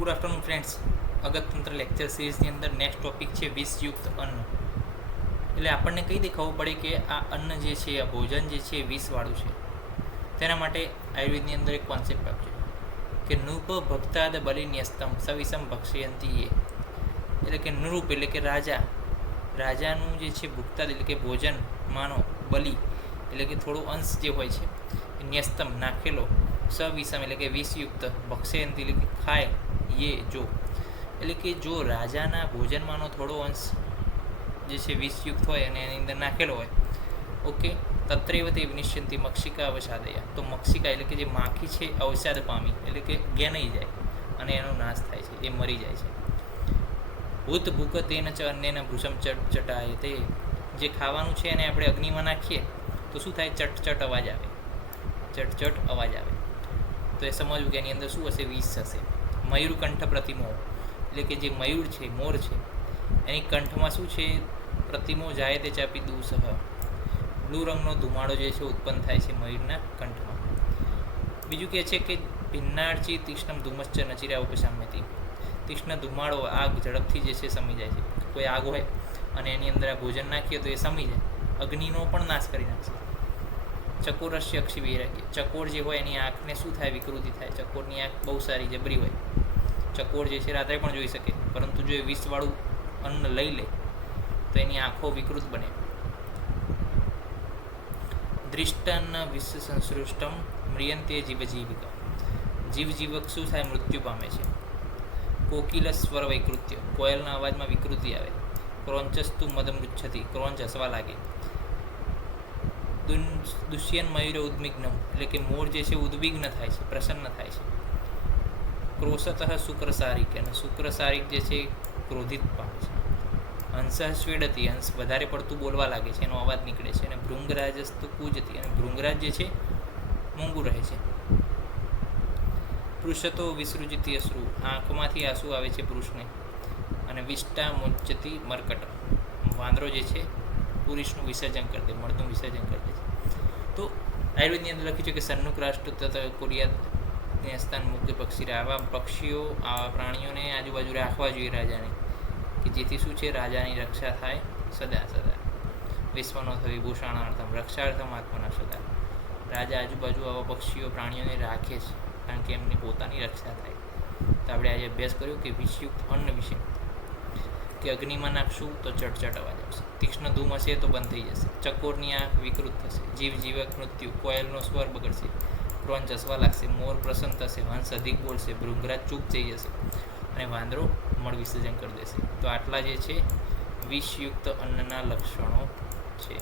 Good afternoon friends. અગત્યતંત્ર lecture સિરીઝની અંદર નેક્સ્ટ ટોપિક છે વિષયુક્ત અન્ન. એટલે આપણને કહી દેખાવું પડે કે આ અન્ન જે છે, આ ભોજન જે છે એ વિષવાળું છે. તેના માટે આયુર્વેદની અંદર એક કોન્સેપ્ટ આપ્યો કે નૃપ ભક્તાદ બલિન્યસ્તમ સવિષમ ભક્ષ્યંતી. એટલે કે નૃપ એટલે કે રાજાનું જે છે ભુક્તાદ એટલે કે ભોજન માનો, બલિ એટલે કે થોડો અંશ જે હોય છે, ન્યસ્તમ નાખેલો, સવિષમ એટલે કે વિષયુક્ત, ભક્ષ્યંતી એટલે કે ખાય જો, એટલે કે જો રાજાના ભોજનમાંનો થોડો અંશ જે છે વિષયુક્ત હોય અને એની અંદર નાખેલો હોય, ઓકે, તત્રેવ તે વિનિશ્યંતી મક્ષિકા અવસાદયા. તો મક્ષિકા એટલે કે જે માખી છે અવસાદ પામી એટલે કે ગેનાઈ જાય અને એનો નાશ થાય છે, એ મરી જાય છે. ભૂત ભૂક તેન ચ અન્યના ભૂષમ ચટાય. તે જે ખાવાનું છે એને આપણે અગ્નિમાં નાખીએ તો શું થાય? ચટ અવાજ આવે, ચટ અવાજ આવે. તો એ સમજવું કે એની અંદર શું હશે? વિષ હશે. મયુરકંઠ પ્રતિમો એટલે કે જે મયુર છે, મોર છે, એની કંઠમાં શું છે? પ્રતિમો જાય તે ચાપી દૂસહ. બ્લુ રંગનો ધુમાડો જે છે ઉત્પન્ન થાય છે મયુરના કંઠમાં. બીજું કહે છે કે ભિન્નાર્ચી તીક્ષ્ણમ ધુમશ્ચ નચિરા ઉપસામ્યતી. તીક્ષ્ણ ધુમાડો, આગ ઝડપથી જે છે સમી જાય છે. કોઈ આગ હોય અને એની અંદર આ ભોજન નાખીએ તો એ સમી જાય, અગ્નિનો પણ નાશ કરી નાખશે. ચકોરસ્ય અક્ષી વૈરાગ્ય. ચકોર જે હોય એની આંખને શું થાય? વિકૃતિ થાય. ચકોરની આંખ બહુ સારી જબરી હોય. ચકોર જે છે રાત્રે પણ જોઈ શકે, પરંતુ જો એ વિષવાળું અન્ન લઈ લે તો એની આંખો વિકૃત બને. દૃષ્ટન વિષ સંસૃષ્ટમ મ્રિયંતે જીવજીવિકા. જીવજીવક શું થાય? મૃત્યુ પામે છે. કોકિલ સ્વર વૈકૃત્ય. કોયલના અવાજમાં વિકૃતિ આવે. ક્રોંચસ્તુ મદમૃચ્છતિ. ક્રોંચ હસવા લાગે. દુષ્યન મયુર ઉદ્વિગ્નમ એટલે કે મોર જે છે ઉદ્વિગ્ન થાય છે, પ્રસન્ન થાય છે. ક્રોશતઃ શુક્રસારિક, અને શુક્રસારિક જે છે ક્રોધિત પામે છે. હંસ સ્વેડતી, હંસ વધારે પડતું બોલવા લાગે છે, એનો અવાજ નીકળે છે. અને ભૃંગરાજસ્તુ કૂજતી, અને ભૃંગરાજ જે છે મૂંગું રહે છે. પૃષતો વિસૃજતી અશ્રુ, આંખમાંથી આંસુ આવે છે પુરુષને. અને વિષ્ટા મુંચતી મરકટ, વાંદરો જે છે પુરુષનું વિસર્જન કરી દે, મળનું વિસર્જન કરી દે છે. તો આયુર્વેદની અંદર લખ્યું છે કે સન્નુક રાષ્ટ્ર તથા કોરિયા સ્થાન મુખ્ય પક્ષી, આવા પક્ષીઓ, આવા પ્રાણીઓને આજુબાજુ રાખવા જોઈએ રાજાને, કે જેથી શું છે? રાજાની રક્ષા થાય સદા. વિશ્વનો વિભૂષણાર્થમ રક્ષાર્થમ આત્મના સદા. રાજા આજુબાજુ આવા પક્ષીઓ, પ્રાણીઓને રાખે છે કારણ કે એમની પોતાની રક્ષા થાય. તો આપણે આજે અભ્યાસ કર્યો કે વિષયુક્ત અન્ન વિશે, કે અગ્નિમાં નાખશું તો ચટ અવાજ આવશે, તીક્ષ્ણ ધૂમ હશે તો બંધ થઈ જશે, ચકોરની આંખ વિકૃત થશે, જીવક મૃત્યુ, કોયલનો સ્વર બગડશે, ક્રોંચ હસવા લાગશે, મોર પ્રસન્ન થશે, હંસ અધિક બોલશે, ભૃંગરાજ ચૂપ થઈ જશે, અને વાંદરો મળ વિસર્જન કરી દેશે. તો આટલા જે છે વિષયુક્ત અન્નના લક્ષણો છે.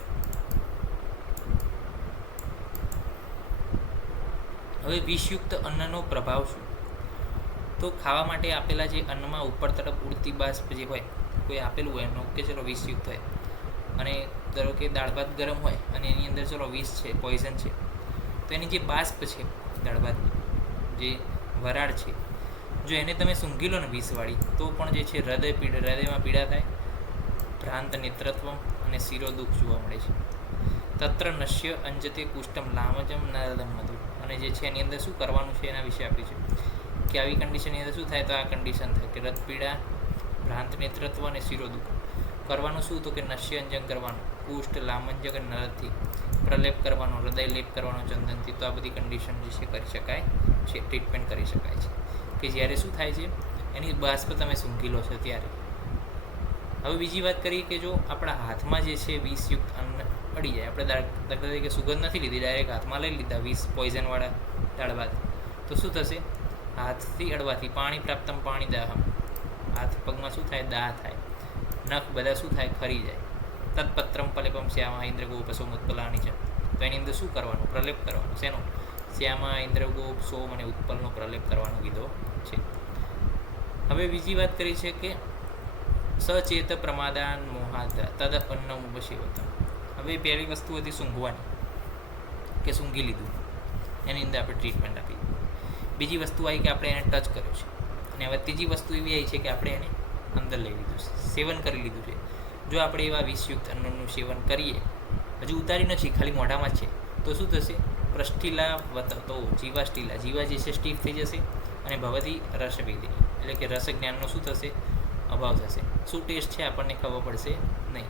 હવે વિષયુક્ત અન્નનો પ્રભાવ શું? તો ખાવા માટે આપેલા જે અન્નમાં ઉપર તરફ ઉડતી બાષ્પ જે હોય, કોઈ આપેલું હોય એનો કે ચલો વિષયુક્ત હોય, અને ધારો કે દાળ ભાત ગરમ હોય અને એની અંદર ચલો વિષ છે, પોઈઝન છે, તો એની જે બાષ્પ છે દાળ ભાતની જે વરાળ છે, જો એને તમે સૂંઘી લો ને વિષવાળી, તો પણ જે છે હૃદયમાં પીડા થાય, ભ્રાંત નેત્રત્વ અને શિરોદુઃખ જોવા મળે છે. તત્ર નશ્ય અંજતે કુષ્ટમ લામજમ નરદમ મધુ. અને જે છે એની અંદર શું કરવાનું છે એના વિશે આપ્યું છે કે આવી કન્ડિશનની અંદર શું થાય? તો આ કન્ડિશન થાય કે હૃદપીડા, ભ્રાંત નેત્રત્વ અને શિરોદુઃખ. કરવાનું શું? તો કે નશ્ય અંજન કરવાનું, કુષ્ઠ, લામંજક અને નરદથી પ્રલેપ કરવાનો, હૃદય લેપ કરવાનો ચંદનથી. તો આ બધી કન્ડિશન જે છે કરી શકાય છે, ટ્રીટમેન્ટ કરી શકાય છે, કે જ્યારે શું થાય છે? એની બાષ્પ તમે સૂંઘી લો છો ત્યારે. હવે બીજી વાત કરીએ કે જો આપણા હાથમાં જે છે વિષયુક્ત અન્ન અડી જાય, આપણે દાખલા તરીકે સુગંધ નથી લીધી, ડાયરેક્ટ હાથમાં લઈ લીધા વિષ પોઈઝનવાળા દાળ ભાત, તો શું થશે? હાથથી અડવાથી પાણી પ્રાપ્તમ પાણી દાહમ, હાથ પગમાં શું થાય? દાહ થાય, નખ બધા શું થાય? ખરી જાય. તત્પત્રમ પલેપમ શ્યામા ઇન્દ્રગોપ સોમ ઉત્પલાની છે. તો એની અંદર શું કરવાનું? પ્રલેપ કરવાનો. શેનો? શ્યામા, ઇન્દ્રગોપ, સોમ અને ઉત્પલનો પ્રલેપ કરવાનો કીધો છે. હવે બીજી વાત કરી છે કે સચેત પ્રમાદાન મોહાદ્રા તદ અન્નમ ઉપસેવતા. હવે પહેલી વસ્તુ હતી સૂંઘવાની, કે સૂંઘી લીધું, એની અંદર આપણે ટ્રીટમેન્ટ આપી. બીજી વસ્તુ આવી કે આપણે એને ટચ કર્યો છે, અને હવે ત્રીજી વસ્તુ એવી આવી છે કે આપણે એને અંદર લઈ લીધું છે, સેવન કરી લીધું છે. જો આપણે એવા વિષયુક્ત અન્નનું સેવન કરીએ, હજુ ઉતારી નથી, ખાલી મોઢામાં જ છે, તો શું થશે? પ્રષ્ઠિલા વતતો જીવા સ્ટીલા, જીવા જે છે સ્ટીફ થઈ જશે, અને ભવતી રસવેદની, એટલે કે રસ જ્ઞાનનો શું થશે? અભાવ થશે. શું ટેસ્ટ છે આપણને ખબર પડશે નહીં.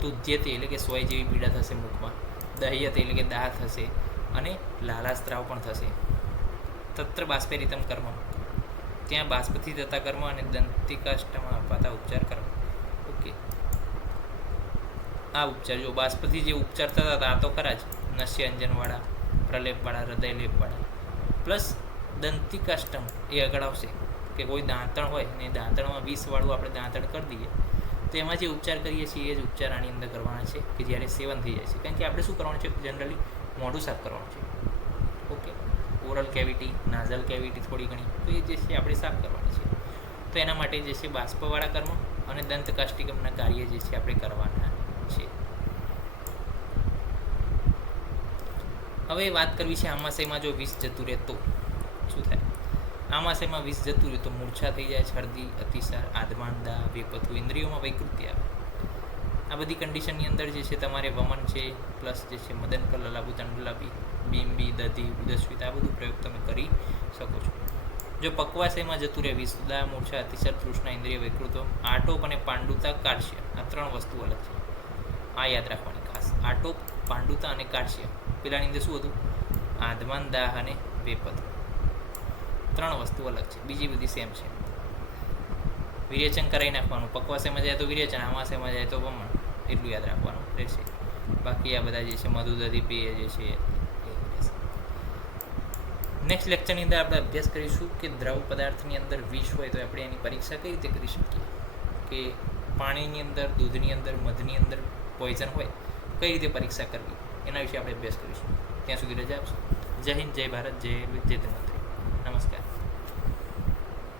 તુધ્યતે એટલે કે સોય જેવી પીડા થશે મુખમાં, દહ્યતે એટલે કે દાહ થશે, અને લાલાસ્ત્રાવ પણ થશે. તત્ર બાષ્પેરિતમ કર્મ, ત્યાં બાષ્પથી થતા કર્મ અને દંતિકાષ્ટમાં અપાતા ઉપચાર કર્મ. ઓકે, આ ઉપચાર જો બાષ્પથી જે ઉપચાર થતા હતા આ તો ખરા જ, નશ્ય અંજનવાળા, પ્રલેપવાળા, હૃદયલેપવાળા, પ્લસ દંતિકાષ્ટમ એ આગળ આવશે કે કોઈ દાંતણ હોય ને દાંતણમાં વિષવાળું આપણે દાંતણ કરી દઈએ તો એમાં જે ઉપચાર કરીએ છીએ એ જ ઉપચાર આની અંદર કરવાના છે કે જ્યારે સેવન થઈ જાય છે. કારણ કે આપણે શું કરવાનું છે? જનરલી મોઢું સાફ કરવાનું છે. ઓકે, ઓરલ કેવિટી, નાઝલ કેવિટી થોડી ઘણી, તો એ જે છે આપણે સાફ કરવાની છે. તો એના માટે જે છે બાષ્પવાળા કર્મ અને દંતકાષ્ટિકમના કાર્ય જે છે આપણે કરવાના છે. હવે વાત કરવી છે આમાશયમાં જો વિષ જતું રહે તો શું થાય? આમાશયમાં વિષ જતું રહે તો મૂર્છા થઈ જાય, છર્દી, અતિસાર, આધમાન, દાહ, વેપથું, ઇન્દ્રિયોમાં વૈકૃતિ આવે. આ બધી કન્ડિશનની અંદર જે છે તમારે વમન છે, પ્લસ જે છે મદન પર લલાબુ, તંડુલાબી, બિંબી, દધી, ઉદસ્વિત, આ બધું પ્રયોગ તમે કરી શકો છો. જો પક્વાશયમાં જતું રહે વિષ, દાહ, મૂર્છા, અતિસાર, તૃષ્ણા, ઇન્દ્રિય વૈકૃતો, આટોપ અને પાંડુતા, કારશ્ય, આ 3 વસ્તુ અલગ છે. આ યાદ રાખવાની ખાસ. આટોપ, પાંડુતા અને કારશ્ય. પેલાની અંદર શું હતું? આધમાન, દાહ અને વેપથ. 3 વસ્તુ અલગ છે, બીજી બધી સેમ છે. વિરેચન કરાવી નાખવાનું. પક્વાશયમાં જાય તો વિરેચન, આમાશયમાં જાય તો વમન, એટલું યાદ રાખવાનું રહેશે. બાકી આ બધા જે છે મધુ, દધી, પેય જે છે. નેક્સ્ટ લેક્ચરની અંદર આપણે અભ્યાસ કરીશું કે દ્રવ પદાર્થની અંદર વિષ હોય તો આપણે એની પરીક્ષા કઈ રીતે કરી શકીએ, કે પાણીની અંદર, દૂધની અંદર, મધની અંદર પોઈઝન હોય કઈ રીતે પરીક્ષા કરવી, એના વિશે આપણે અભ્યાસ કરીશું. ત્યાં સુધી રજા આપશો. જય હિન્દ, જય ભારત, જય ધન્વંતરી. નમસ્કાર.